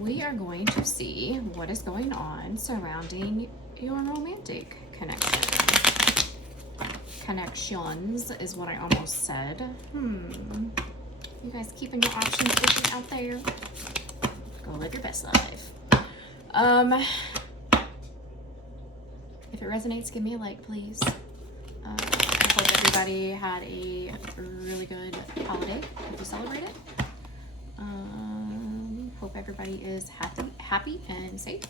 we are going to see what is going on surrounding your romantic connection. Connections is what I almost said. You guys keeping your options open out there? Go live your best life. If it resonates, give me a like, please. I hope everybody had a really good holiday if you celebrate it. Hope everybody is happy and safe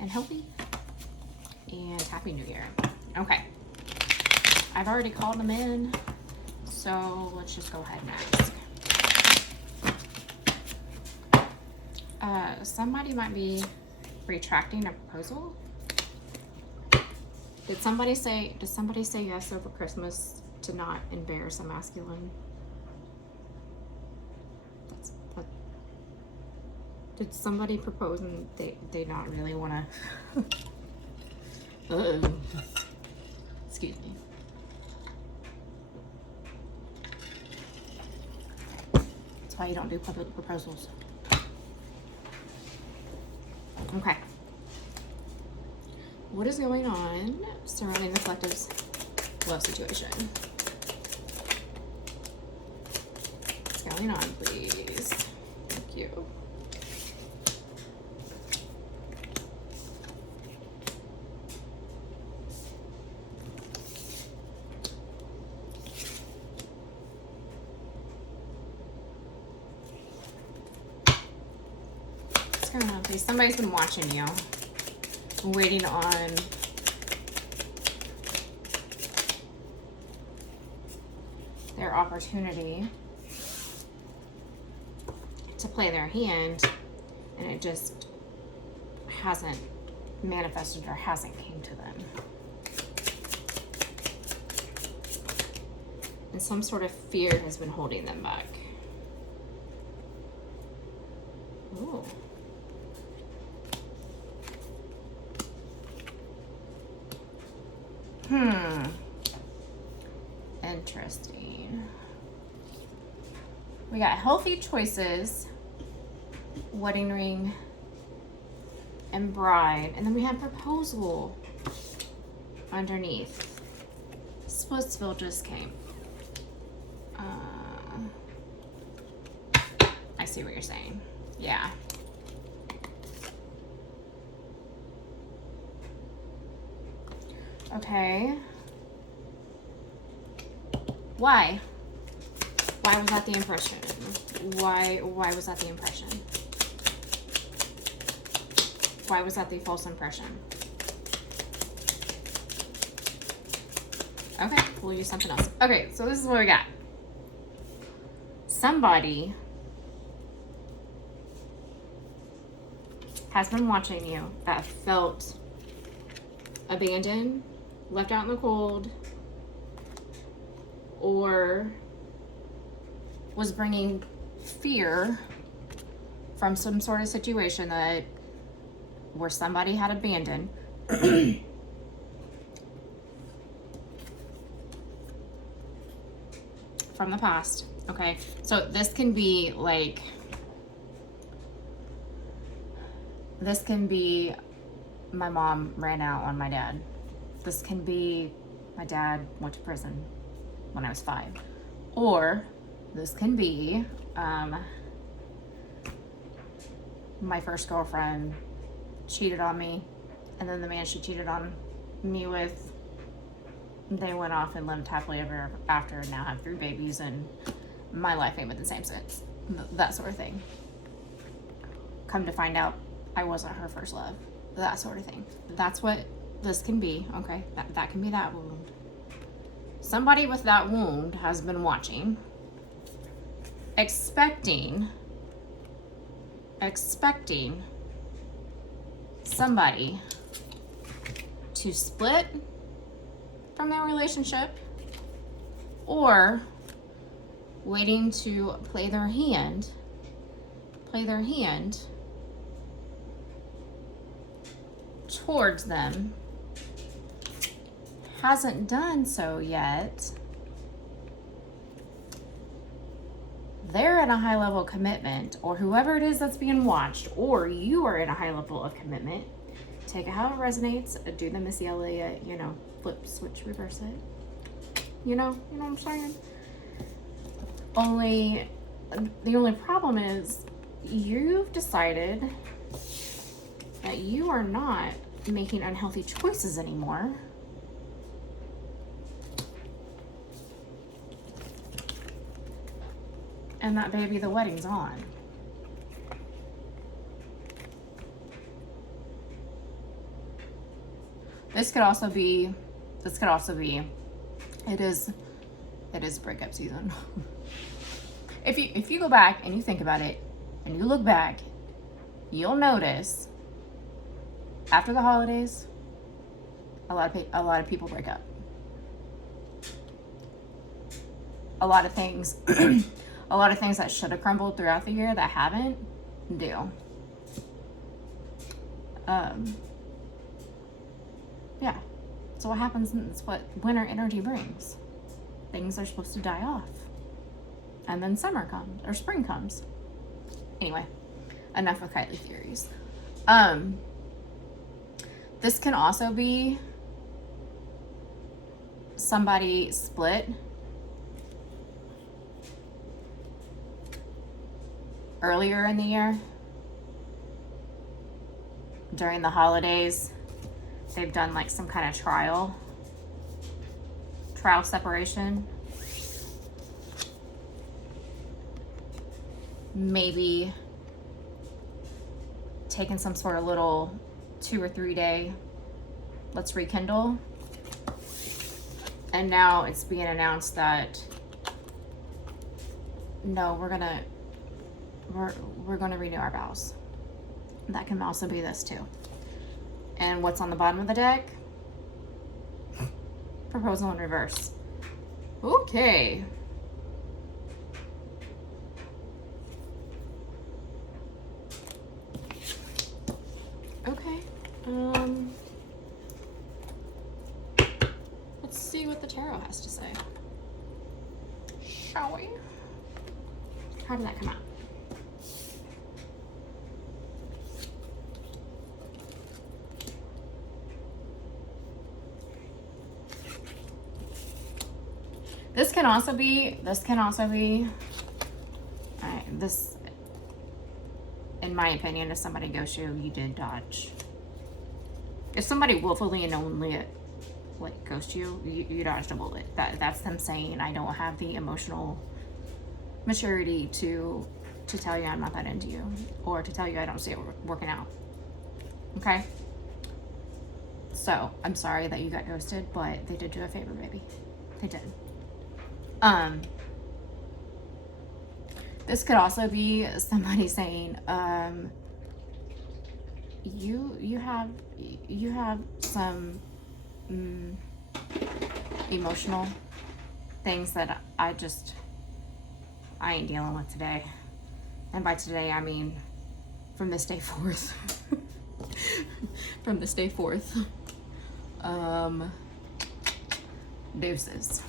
and healthy. And Happy New Year. Okay. I've already called them in, so let's just go ahead and ask. Somebody might be retracting a proposal. Did somebody say yes over Christmas to not embarrass a masculine? Did somebody propose and they not really want to? Excuse me. That's why you don't do public proposals. Okay. What is going on surrounding the collective's love situation? What's going on, please? Thank you. What's going on, please? Somebody's been watching you. Waiting on their opportunity to play their hand, and it just hasn't manifested or hasn't came to them. And some sort of fear has been holding them back. Ooh. Interesting. We got healthy choices, wedding ring, and bride. And then we have proposal underneath. Splitsville just came. I see what you're saying. Yeah. Okay. Why? Why was that the impression? Why was that the impression? Why was that the false impression? Okay, we'll use something else. Okay, so this is what we got. Somebody has been watching you that felt abandoned, left out in the cold, or was bringing fear from some sort of situation that where somebody had abandoned. From the past. Okay, so this can be like, this can be my mom ran out on my dad. This can be my dad went to prison when I was 5. Or this can be my first girlfriend cheated on me, and then the man she cheated on me with, they went off and lived happily ever after and now have 3 babies, and my life ain't been the same since. That sort of thing. Come to find out, I wasn't her first love. That sort of thing. That's what this can be, okay? That can be that wound. Somebody with that wound has been watching, expecting somebody to split from their relationship, or waiting to play their hand towards them, hasn't done so yet, they're in a high level of commitment, or whoever it is that's being watched, or you are in a high level of commitment, take it how it resonates, do the Missy Elliott, flip, switch, reverse it. You know what I'm saying? The only problem is you've decided that you are not making unhealthy choices anymore. And that baby, the wedding's on. This could also be, it is breakup season. If you go back and you think about it, and you look back, you'll notice after the holidays, a lot of people break up. A lot of things, a lot of things that should have crumbled throughout the year that haven't, do. Yeah. So what happens? It's what winter energy brings. Things are supposed to die off, and then summer comes or spring comes. Anyway, enough with Kylie theories. This can also be somebody split earlier in the year. During the holidays, they've done like some kind of trial separation. Maybe taking some sort of little 2 or 3 day, let's rekindle. And now it's being announced that no, we're gonna renew our vows. That can also be this too. And what's on the bottom of the deck? Proposal in reverse. Okay. Okay. Let's see what the tarot has to say. Shall we? How did that come out? This can also be, this, in my opinion, if somebody ghosts you, you did dodge. If somebody willfully and knowingly like ghost you, you dodged a bullet. That's them saying, I don't have the emotional maturity to tell you I'm not that into you, or to tell you I don't see it working out. Okay? So, I'm sorry that you got ghosted, but they did you a favor, baby. They did. This could also be somebody saying, you have some emotional things that I ain't dealing with today. And by today, I mean from this day forth. From this day forth. Deuces.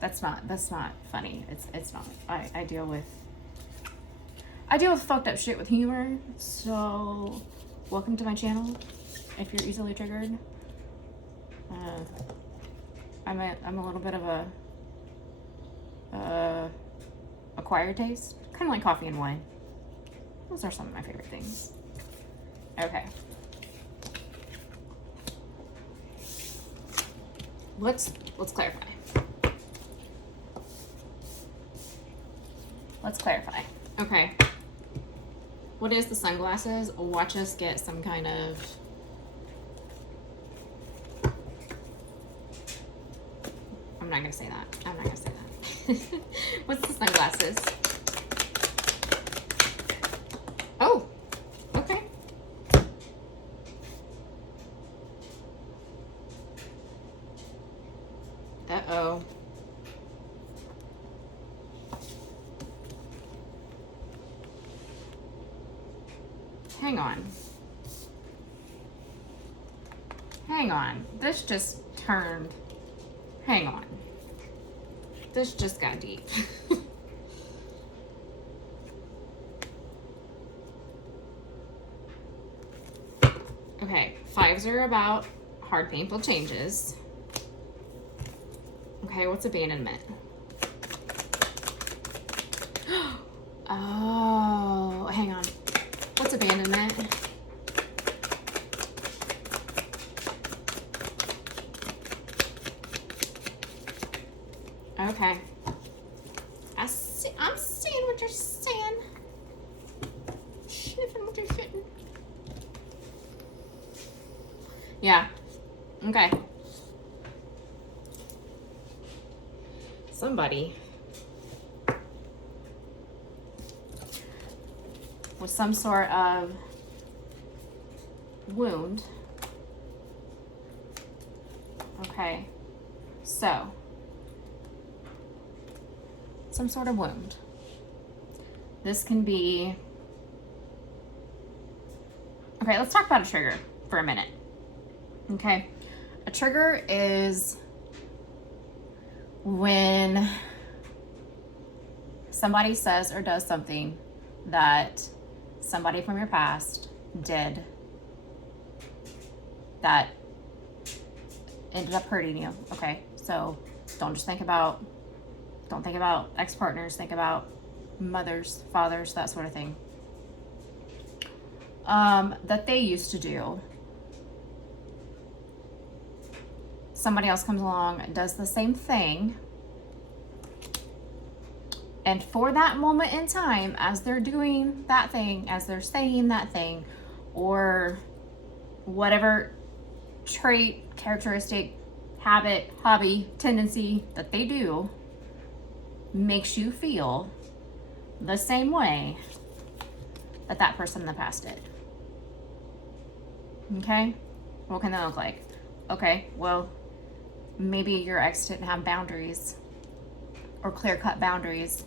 That's not funny. It's not. I deal with fucked up shit with humor. So welcome to my channel. If you're easily triggered, I'm a little bit of a acquired taste, kind of like coffee and wine. Those are some of my favorite things. Okay. Let's clarify. Let's clarify. Okay. What is the sunglasses? Watch us get some kind of... I'm not gonna say that. What's the sunglasses? Oh, okay. Uh-oh. Hang on. This just turned. Hang on. This just got deep. Okay, 5s are about hard, painful changes. Okay, what's abandonment? Oh, hang on. What's abandonment? Okay. I'm seeing what you're saying. Sniffing what you're shitting. Yeah. Okay. Somebody with some sort of wound. Okay. So, some sort of wound. This can be... Okay, let's talk about a trigger for a minute. Okay. A trigger is when somebody says or does something that somebody from your past did that ended up hurting you. Okay, so don't think about ex-partners, think about mothers, fathers, that sort of thing. That they used to do. Somebody else comes along and does the same thing. And for that moment in time, as they're doing that thing, as they're saying that thing, or whatever trait, characteristic, habit, hobby, tendency that they do, makes you feel the same way that that person in the past did. Okay? What can that look like? Okay, well, maybe your ex didn't have boundaries or clear-cut boundaries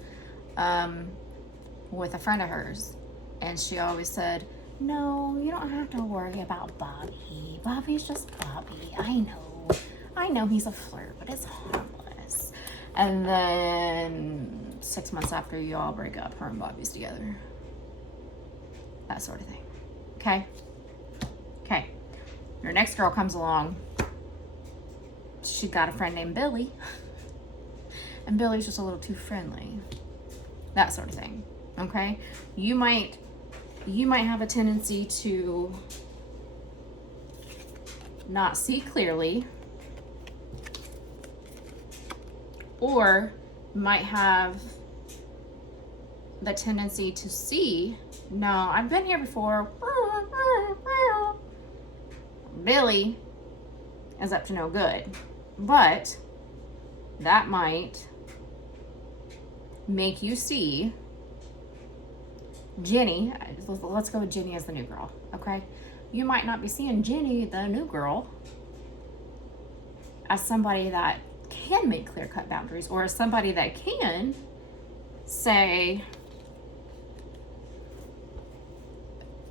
with a friend of hers. And she always said, no, you don't have to worry about Bobby. Bobby's just Bobby. I know he's a flirt, but it's harmless. And then 6 months after you all break up, her and Bobby's together. That sort of thing. Okay? Okay. Your next girl comes along. She got a friend named Billy. And Billy's just a little too friendly. That sort of thing. Okay? You might have a tendency to not see clearly, or might have the tendency to see, no, I've been here before. Billy is up to no good. But that might make you see Jenny. Let's go with Jenny as the new girl, okay? You might not be seeing Jenny, the new girl, as somebody that can make clear-cut boundaries, or as somebody that can say,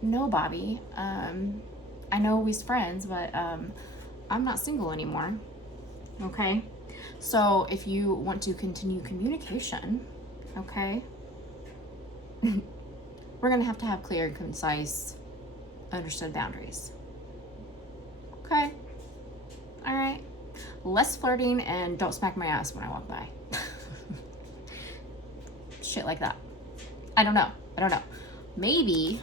no, Bobby, I know we're friends, but I'm not single anymore. Okay? So if you want to continue communication, okay, we're going to have clear and concise, understood boundaries. Okay? All right? Less flirting, and don't smack my ass when I walk by. Shit like that. I don't know. Maybe,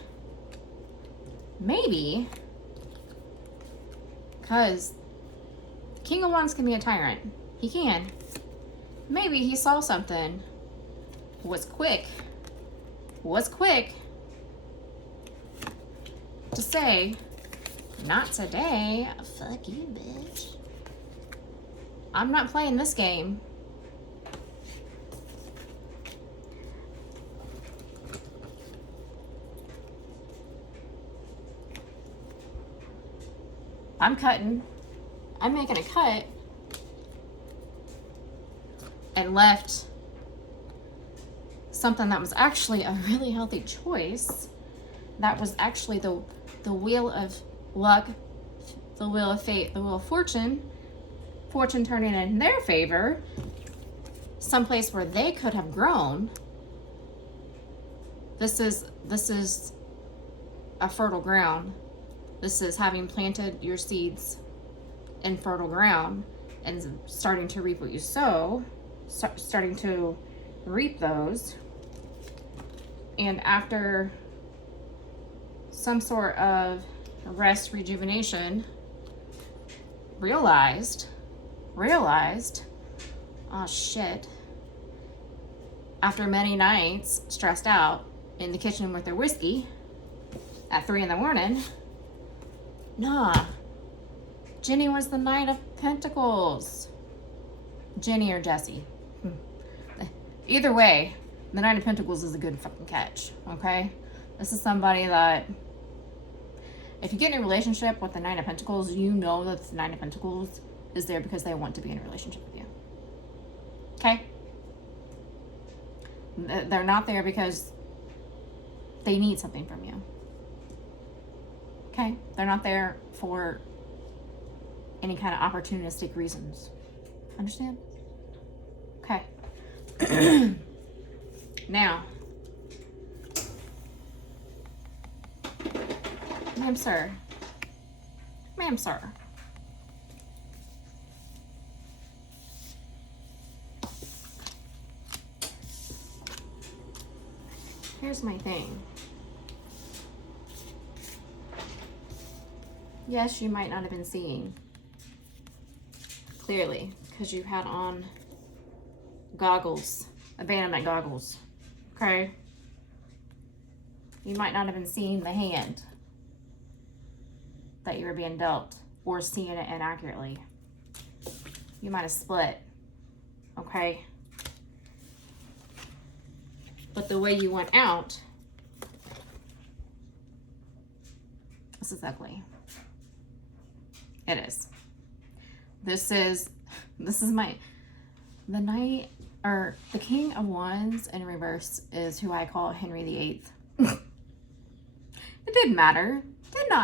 because King of Wands can be a tyrant. He can. Maybe he saw something, was quick to say, not today, fuck you, bitch. I'm not playing this game. I'm making a cut and left something that was actually a really healthy choice. That was actually the wheel of luck, the wheel of fate, the wheel of fortune turning in their favor. someplace where they could have grown. This is a fertile ground. This is having planted your seeds in fertile ground and starting to reap what you sow, starting to reap those. And after some sort of rest, rejuvenation, realized, oh shit, after many nights stressed out in the kitchen with their whiskey at 3 a.m, nah, Jenny was the Knight of Pentacles. Jenny or Jesse. Either way, the Knight of Pentacles is a good fucking catch, okay? This is somebody that, if you get in a relationship with the Knight of Pentacles, you know that the Knight of Pentacles is there because they want to be in a relationship with you. Okay? They're not there because they need something from you. Okay? They're not there for any kind of opportunistic reasons. Understand? Okay. Now, ma'am, sir. Ma'am, sir. Here's my thing. Yes, you might not have been seeing clearly because you had on goggles, abandonment goggles. Okay? You might not have been seeing the hand that you were being dealt or seeing it inaccurately. You might have split. Okay? But the way you went out, this is ugly. It is. This is the Knight, or the King of Wands in reverse is who I call Henry VIII. It did not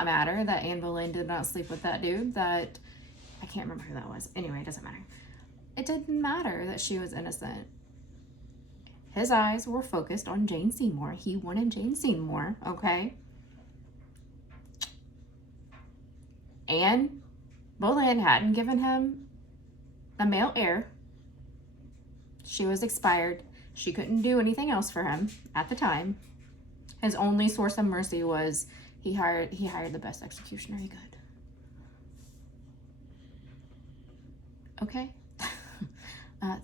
matter that Anne Boleyn did not sleep with that dude that, I can't remember who that was. Anyway, it doesn't matter. It didn't matter that she was innocent. His eyes were focused on Jane Seymour. He wanted Jane Seymour, okay? Anne Boleyn hadn't given him a male heir. She was expired. She couldn't do anything else for him at the time. His only source of mercy was he hired the best executioner he could. Okay?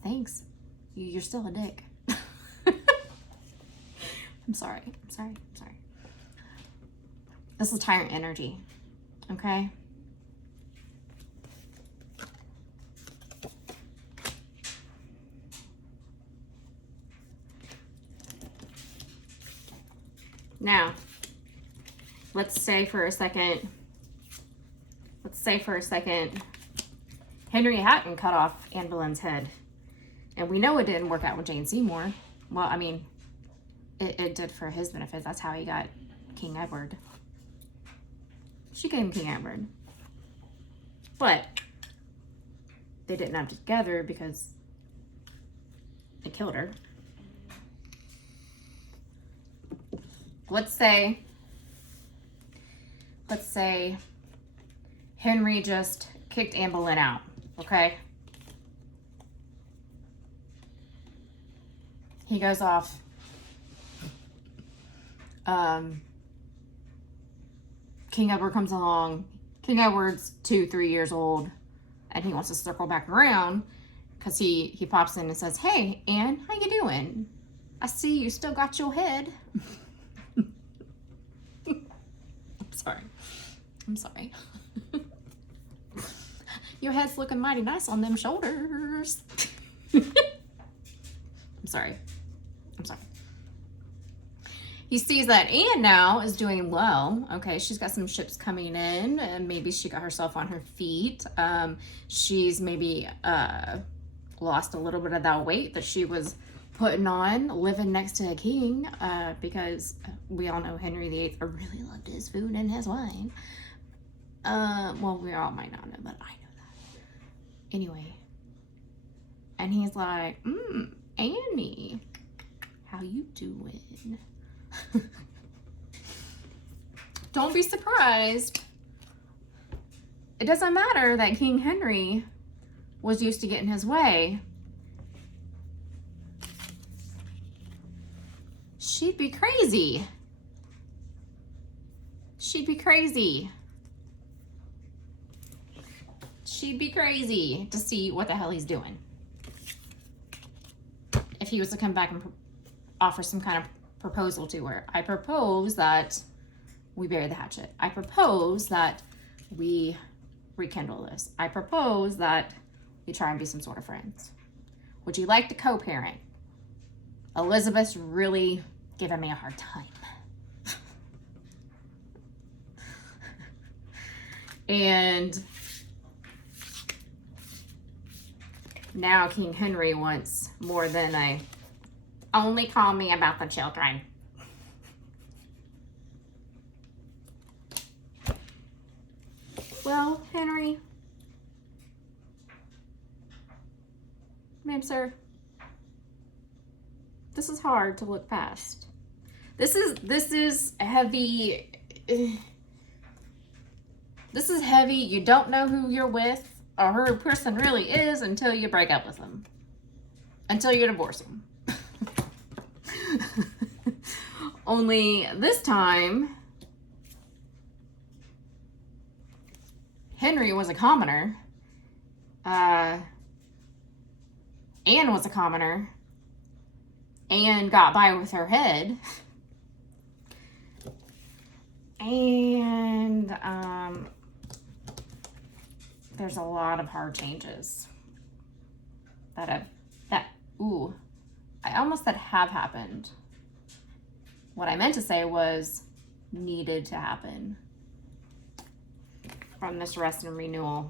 Thanks. You're still a dick. I'm sorry. This is tyrant energy. Okay? Now, let's say for a second, Henry hadn't cut off Anne Boleyn's head. And we know it didn't work out with Jane Seymour. Well, I mean, it did for his benefit. That's how he got King Edward. She gave him King Edward. But they didn't have it together because they killed her. Let's say Henry just kicked Anne Boleyn out, okay? He goes off. King Edward comes along. King Edward's 2-3 years old, and he wants to circle back around because he pops in and says, "Hey, Anne, how you doing? I see you still got your head." I'm sorry. Your head's looking mighty nice on them shoulders. I'm sorry. He sees that Anne now is doing well. Okay, she's got some ships coming in, and maybe she got herself on her feet. She's maybe lost a little bit of that weight that she was putting on living next to a king, because we all know Henry VIII really loved his food and his wine. Well, we all might not know, but I know that. Anyway, And he's like, Annie, how you doing? Don't be surprised. It doesn't matter that King Henry was used to getting his way. She'd be crazy. She'd be crazy. She'd be crazy to see what the hell he's doing. If he was to come back and offer some kind of proposal to her. I propose that we bury the hatchet. I propose that we rekindle this. I propose that we try and be some sort of friends. Would you like to co-parent? Elizabeth's really giving me a hard time. And now King Henry wants more than a only call me about the children. Well, Henry, ma'am, sir, this is hard to look past. This is heavy. This is heavy. You don't know who you're with or who a person really is until you break up with them. Until you divorce them. Only this time, Henry was a commoner. Anne was a commoner. Anne got by with her head. And there's a lot of hard changes that I almost said have happened. What I meant to say was needed to happen from this rest and renewal.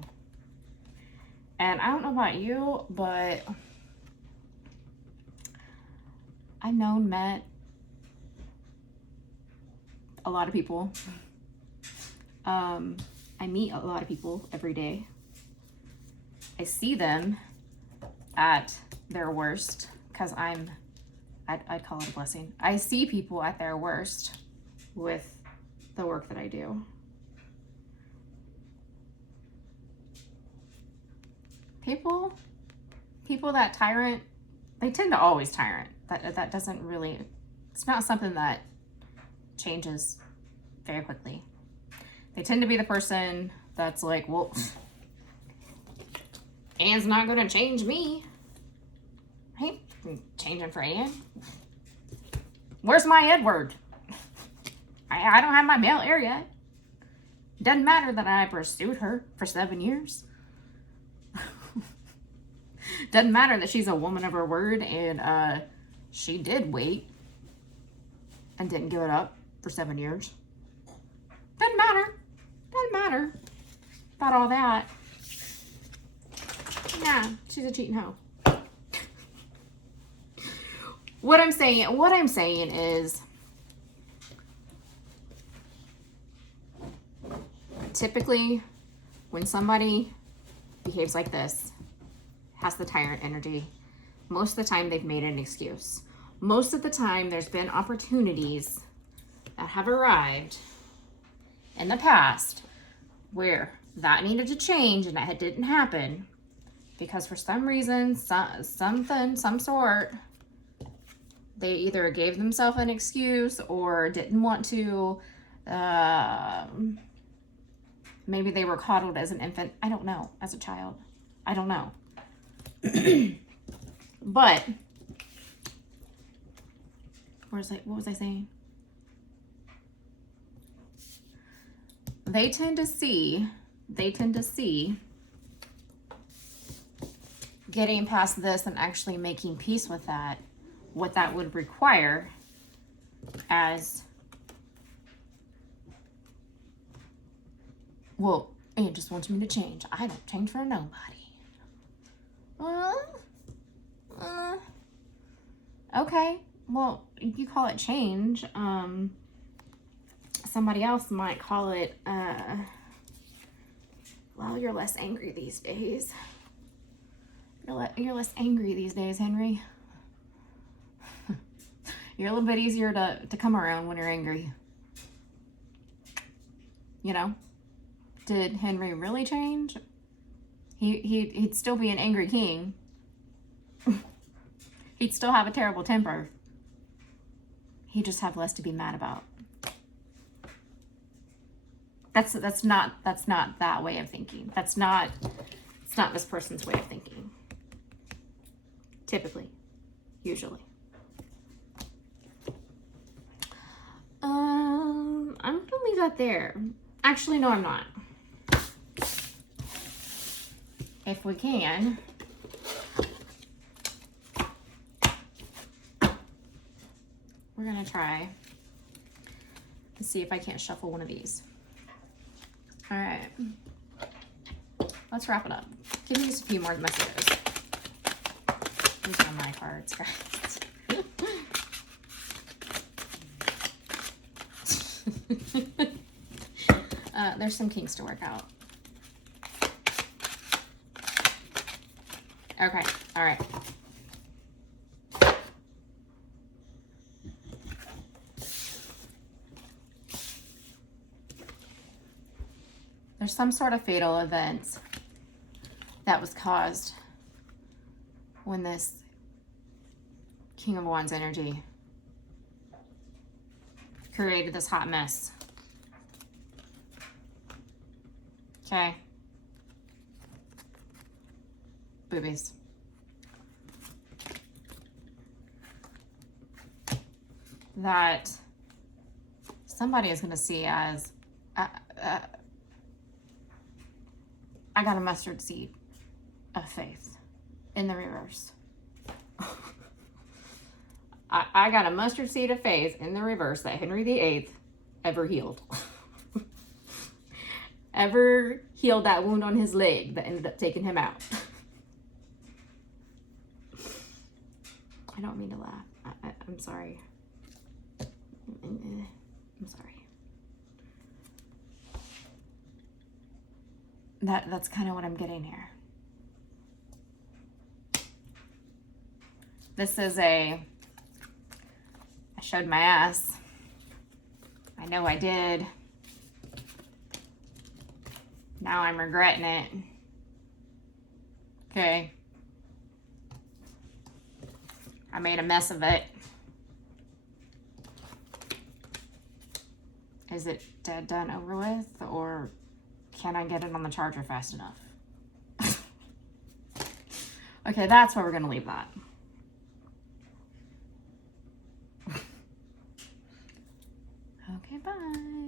And I don't know about you, but I've met a lot of people. I meet a lot of people every day. I see them at their worst because I'd call it a blessing. I see people at their worst with the work that I do. People that tyrant, they tend to always tyrant. That doesn't really, it's not something that changes very quickly. They tend to be the person that's like, well, Anne's not going to change me. I ain't changing for Anne. Where's my Edward? I don't have my mail heir yet. Doesn't matter that I pursued her for 7 years. Doesn't matter that she's a woman of her word and she did wait and didn't give it up for 7 years. Doesn't matter. Doesn't matter about all that. Yeah, she's a cheating hoe. What I'm saying is typically when somebody behaves like this, has the tyrant energy, most of the time they've made an excuse. Most of the time there's been opportunities that have arrived in the past where that needed to change and that didn't happen because for some reason, some sort, they either gave themselves an excuse or didn't want to. Maybe they were coddled as an infant. I don't know. As a child. I don't know. But, what was I saying? They tend to see getting past this and actually making peace with that, what that would require as, well, Anne just wants me to change. I don't change for nobody. Okay, well, you call it change. Somebody else might call it, well, you're less angry these days. You're less angry these days, Henry. You're a little bit easier to come around when you're angry. You know? Did Henry really change? He'd still be an angry king. He'd still have a terrible temper. He'd just have less to be mad about. That's not that way of thinking. It's not this person's way of thinking. Typically. Usually. I'm gonna leave that there. Actually, no, I'm not. If we can, we're gonna try to see if I can't shuffle one of these. All right, let's wrap it up. Give me just a few more messages. These are my cards, guys. There's some kinks to work out. Okay, all right. There's some sort of fatal event that was caused when this King of Wands energy created this hot mess. Okay. Boobies. That somebody is going to see as I got a mustard seed of faith in the reverse. I got a mustard seed of faith in the reverse that Henry VIII ever healed. Ever healed that wound on his leg that ended up taking him out. I don't mean to laugh. I'm sorry. I'm sorry. That's kind of what I'm getting here. This is I showed my ass. I know I did. Now I'm regretting it. Okay. I made a mess of it. Is it dead, done, over with? Or can I get it on the charger fast enough? Okay, that's where we're going to leave that. Okay, bye.